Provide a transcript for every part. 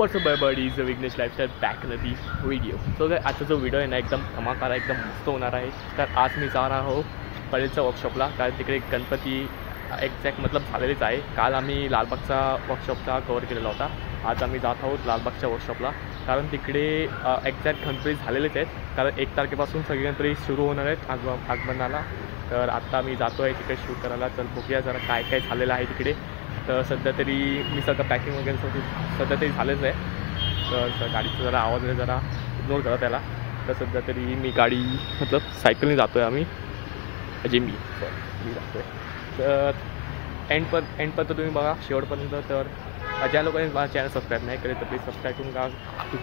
WhatsApp by buddies Vighnesh lifestyle back in the video. So काय आजचा जो व्हिडिओ आहे ना एकदम धमाका एकदम मस्त होणार आहे. तर आज मी जाणार आहोत पडेलच्या वर्कशॉपला, कारण तिकडे गणपती एक्झॅक्ट मतलब झालेलेच आहे. काल आम्ही लालबागचा वर्कशॉपचा कवर केलेला होता. आज आम्ही जात आहोत लालबागच्या वर्कशॉपला, कारण तिकडे एक्झॅक्ट गणपती झालेलेच आहेत. कारण 1 तारखेपासून सगळे गणपती सुरू होणार आहेत आगमनाला. तर आत्ता मी जातो आहे तिकडे शूट करायला. तर बघूया जरा काय काय झालेलं आहे तिकडे. तर सध्या तरी मी सगळं पॅकिंग वगैरे सध्या तरी झालंच आहे. तर गाडीचा जरा आवाज वगैरे जरा इग्नोर करा त्याला. तर सध्या तरी मी गाडी मतलब सायकलने जातो आहे आम्ही, म्हणजे मी जातो आहे. तर एंडपर्यंत तुम्ही बघा शेवटपर्यंत. तर ज्या लोकांनी माझा चॅनल सबस्क्राईब नाही केले तर प्लीज सबस्क्राईब करून का,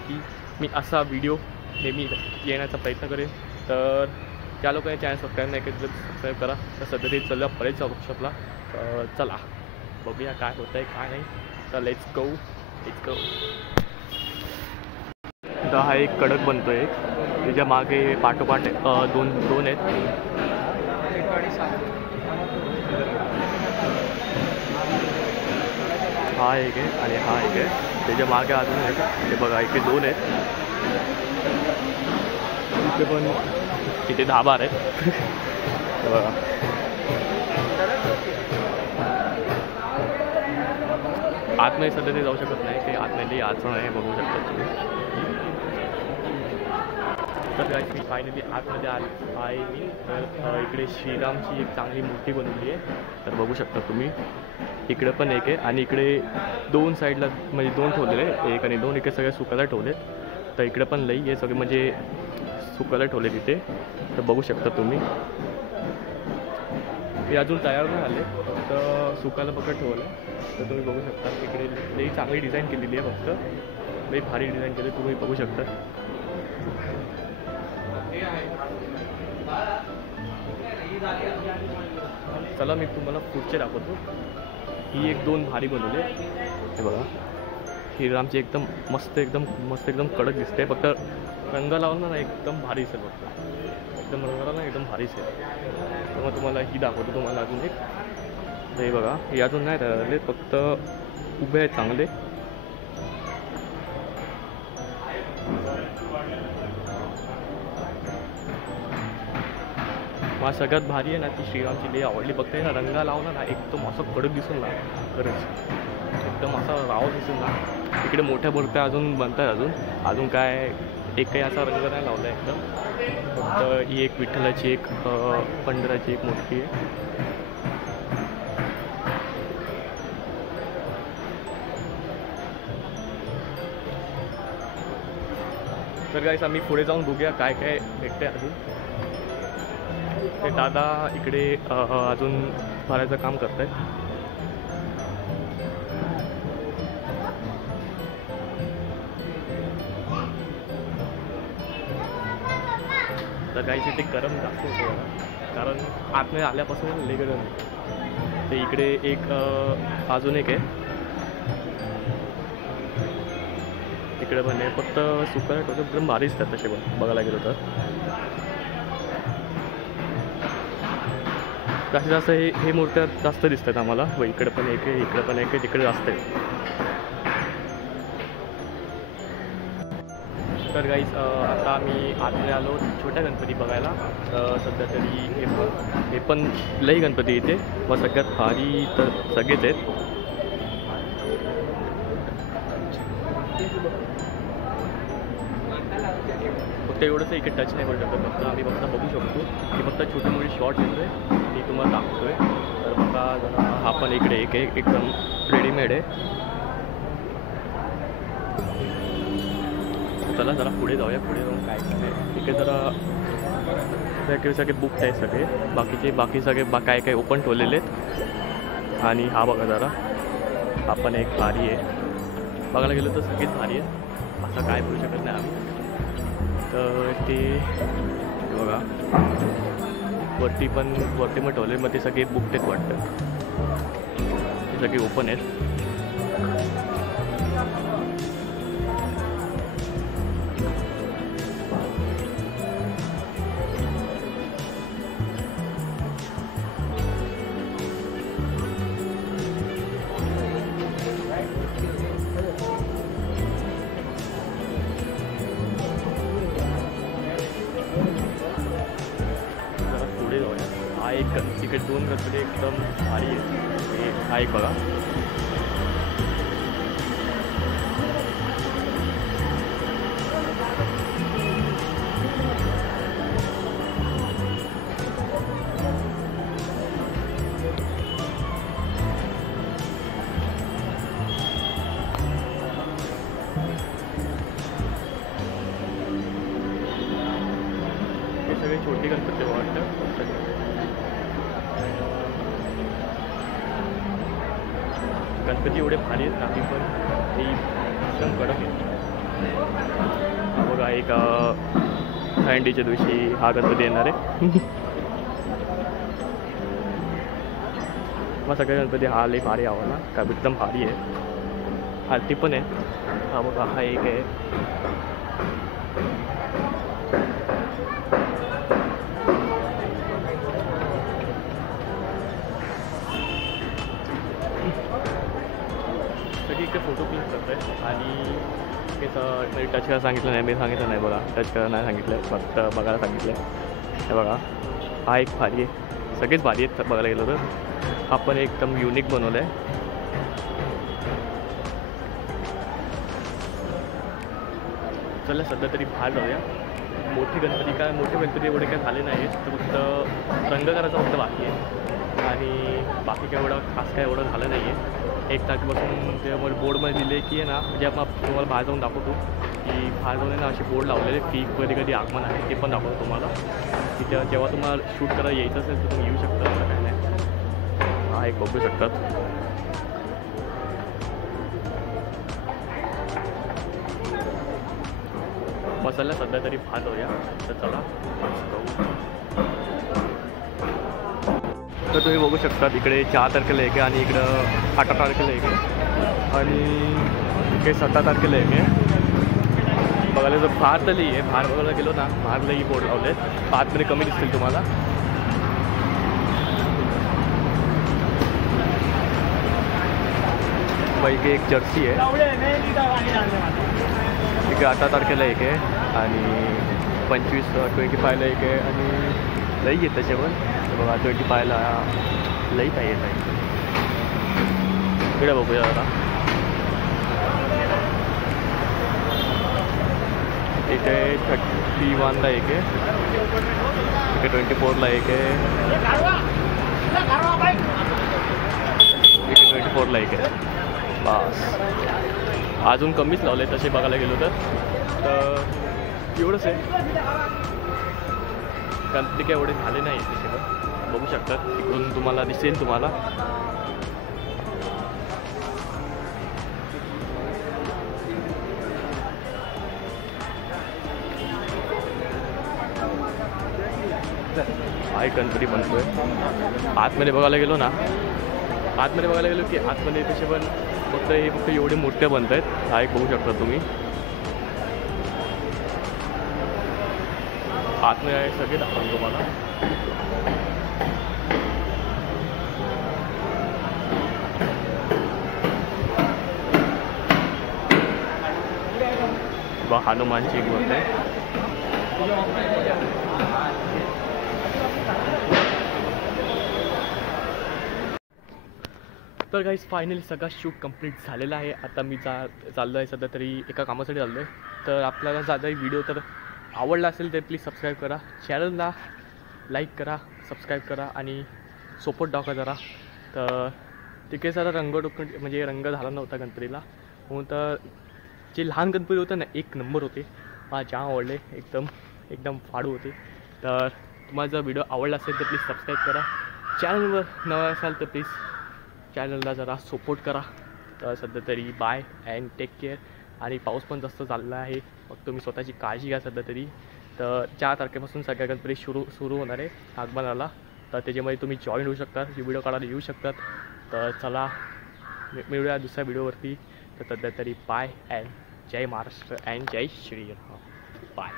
की मी असा व्हिडिओ नेहमी येण्याचा प्रयत्न करेन. तर ज्या लोकांनी चॅनल सबस्क्राईब नाही केले तर सबस्क्राईब करा. तर सध्या तरी चाललं पडेलच्या वर्कशॉपला. चला बघूया काय होतं आहे काय नाही. तर लेट्स गो. तर हा एक कडक बनतो आहे, त्याच्या मागे पाठोपाठ दोन आहेत. हा एक आहे आणि हा एक आहे. त्याच्या मागे अजून आहे ते बघा, इथे 2 आहेत. इथे पण इथे 10-12 आहेत. बघा आतमध्ये सध्या ते जाऊ शकत नाही, ते आतमध्ये यायचं नाही. बघू शकता तुम्ही. तर गाईस मी फायनली आतमध्ये आहे मी. तर इकडे श्रीरामची एक चांगली मूर्ती बनवली आहे. तर बघू शकता तुम्ही. इकडे पण एक आहे आणि इकडे 2 साईडला म्हणजे 2 ठेवलेले, 1 आणि 2. इकडे सगळे सुकायला ठेवलेत. तर इकडे पण लई हे सगळे म्हणजे सुकायला ठेवले तिथे. तर बघू शकता तुम्ही. हे अजून तयार नाही झाले, फक्त सुकायला पकड ठेवलं. तर तुम्ही बघू शकता इकडे लई चांगली डिझाईन केलेली आहे. फक्त लई भारी डिझाईन केली तुम्ही बघू शकता. चला मी तुम्हाला पुढचे दाखवतो. ही 1-2 भारी बनवले. हे बघा श्रीरामची एकदम मस्त एकदम कडक दिसते. फक्त रंग लावला ना एकदम भारी दिसेल. फक्त एकदम रंगाला ना एकदम भारी दिसेल. तर मग तुम्हाला ही दाखवतो तुम्हाला अजून एक. हे बघा हे अजून नाही राहिले, फक्त उभे आहेत चांगले. मला सगळ्यात भारी आहे ना ती श्रीरामची लई आवडली. फक्त ना रंगा लावला ना एकदम असं कडक दिसून ना, खरंच एकदम असा राव दिसून ना. इकडे मोठ्या मूर्त्या अजून बनतात. अजून काय एक काही असा रंग नाही लावला एकदम. फक्त ही एक विठ्ठलाची एक पंढराची एक मूर्ती आहे. तर गाईस आम्ही पुढे जाऊन बघूया काय काय भेटते अजून. ते दादा इकडे अजून भरायचं काम करत आहेत. तर गाईस इथे गरम जास्त होतं, कारण आतमध्ये आल्यापासून लई गरम आहे. ते इकडे एक अजून एक आहे. इकडे पण आहे. फक्त सुकायला ठेवतो एकदम भारी दिसतात तसे पण बघायला गेलो तर. जास्तीत जास्त हे मूर्त्या जास्त दिसतात आम्हाला. व इकडे पण एक आहे, इकडे पण एक आहे, तिकडे जास्त आहे. तर गाईस आता आम्ही आतमध्ये आलो छोट्या गणपती बघायला. सध्या तरी हे पण लई गणपती इथे. व सगळ्यात भारी तर सगळेच आहेत. फक्त एवढंच इकडे टच नाही करू शकत. फक्त आम्ही फक्त बघू शकतो की फक्त छोटी मोठी शॉर्ट घेतो आहे, ती तुम्हाला दाखवतो आहे. तर बघा जरा हा पण इकडे एक आहे, एकदम रेडीमेड आहे. चला जरा पुढे जाऊया. पुढे जाऊन काय काय इकडे जरा सगळे बुक आहेत सगळे. बाकी सगळे काय काय ओपन ठेवलेले आहेत. आणि हा बघा जरा हा पण एक भारी आहे. बघायला गेलं तर सगळीच भारी आहे, असं काय बोलू शकत नाही आम्ही. तर ते बघा वरती पण ठेवले. मग ते सगळे बुक आहेत वाटतं, ते सगळे ओपन आहेत. दोन गणपती एकदम भारी आहेत. हा एक बघा, हे सगळे छोटे गणपती वाटतं. गणपती एवढे भारी आहेत ना, पण ते एकदम कडक आहेत. हा बघा, एक थंडीच्या दिवशी हा गणपती येणार आहे. मग सगळे गणपती हा लई भारी आवडला, का एकदम भारी आहे. आरती पण आहे. हा बघा, हा एक आहे. सगळी इकडे फोटो क्लिक करत आहे. आणि म्हणजे टच करायला सांगितलं नाही, मी सांगितलं नाही बघा, टच करायला नाही सांगितलं, फक्त बघायला सांगितलं. हे बघा, हा एक भारी आहे. सगळेच भारी आहेत बघायला गेलो तर. हा पण एकदम युनिक बनवलं आहे. चला सध्या तरी बाहेर जाऊया. मोठे गणपती एवढे काय झाले नाही आहेत, तर फक्त रंग करायचा फक्त बाकी आहे. आणि बाकी काय एवढं खास काय एवढं झालं नाही आहे. 1 तारखेपासून ते बोर्डमध्ये दिले की आहे ना, म्हणजे आपण तुम्हाला बाहेर जाऊन दाखवतो की बाहेर जाऊन आहे ना असे बोर्ड लावलेले की कधी आगमन आहे, ते पण दाखवतो तुम्हाला. की जेव्हा तुम्हाला शूट करायला यायचं असेल तर तुम्ही येऊ शकता, असं काय नाही. हा एक बघू शकतात. मसाला सध्या तरी भात जाऊया. तर चला तर तुम्ही बघू शकता इकडे 4 तारखेला एक आहे, आणि इकडं 8 तारखेला एक आहे, आणि इकडे 17 तारखेला एक आहे. बघायला जर बाहेर तर आहे, बाहेर बघायला गेलो ना, बाहेरलाही बोर्ड लावले आहेत. आतमध्ये कमी दिसतील तुम्हाला. इकडे एक जर्सी आहे. इकडे 18 तारखेला एक आहे, आणि 25-25ला एक आहे, आणि लई येत त्याचे पण. बघा 25ला लई काय येत आहे. इकडे बघूया जरा. इथे 31ला एक आहे, इथे 24ला एक आहे, इथे 24ला एक आहे. बस अजून कमीच लावले तसे बघायला गेलो तर एवढंच आहे. गणपती काय एवढे झाले नाही तिथे, पण बघू शकतात तिकडून तुम्हाला दिसेल. तुम्हाला हा एक गणपती बनतोय. आतमध्ये बघायला गेलो की आतमध्ये तसे पण फक्त एवढे मोठे बनत आहेत. हा एक बघू शकता तुम्ही. आतमध्ये सगळे दाखवतो तुम्हाला. हनुमानची एक बनते. तर गाईज फायनली सगळा शूट कंप्लीट झालेला आहे. आता मी चाललो आहे सध्या तरी एका कामासाठी चाललो आहे. तर आपल्याला साधा व्हिडिओ तर आवडला असेल तर प्लीज सबस्क्राईब करा, चॅनलला लाईक करा, सबस्क्राईब करा, आणि सपोर्ट दाखवा जरा. तर तिकडे जरा म्हणजे रंग झाला नव्हता गणपतीला, म्हणून तर जे लहान गणपती होते ना, 1 नंबर होते. मला जाम आवडले, एकदम फाडू होते. तर तुम्हाला जर व्हिडिओ आवडला असेल तर प्लीज सबस्क्राईब करा. चॅनलवर नवा असाल तर प्लीज चॅनलला जरा सपोर्ट करा. तर सध्या तरी बाय अँड टेक केअर. आणि पाऊस पण जास्त चालला आहे, मग तुम्ही स्वतःची काळजी घ्या सध्या तरी. तर 4 तारखेपासून सगळ्या गणपती सुरू होणार आहे आगमनाला. तर त्याच्यामध्ये तुम्ही जॉईन होऊ शकता, व्हिडिओ काढायला येऊ शकतात. तर चला मिळूया दुसऱ्या व्हिडिओवरती. तर सध्या तरी बाय अँड जय महाराष्ट्र अँड जय श्रीराम. बाय.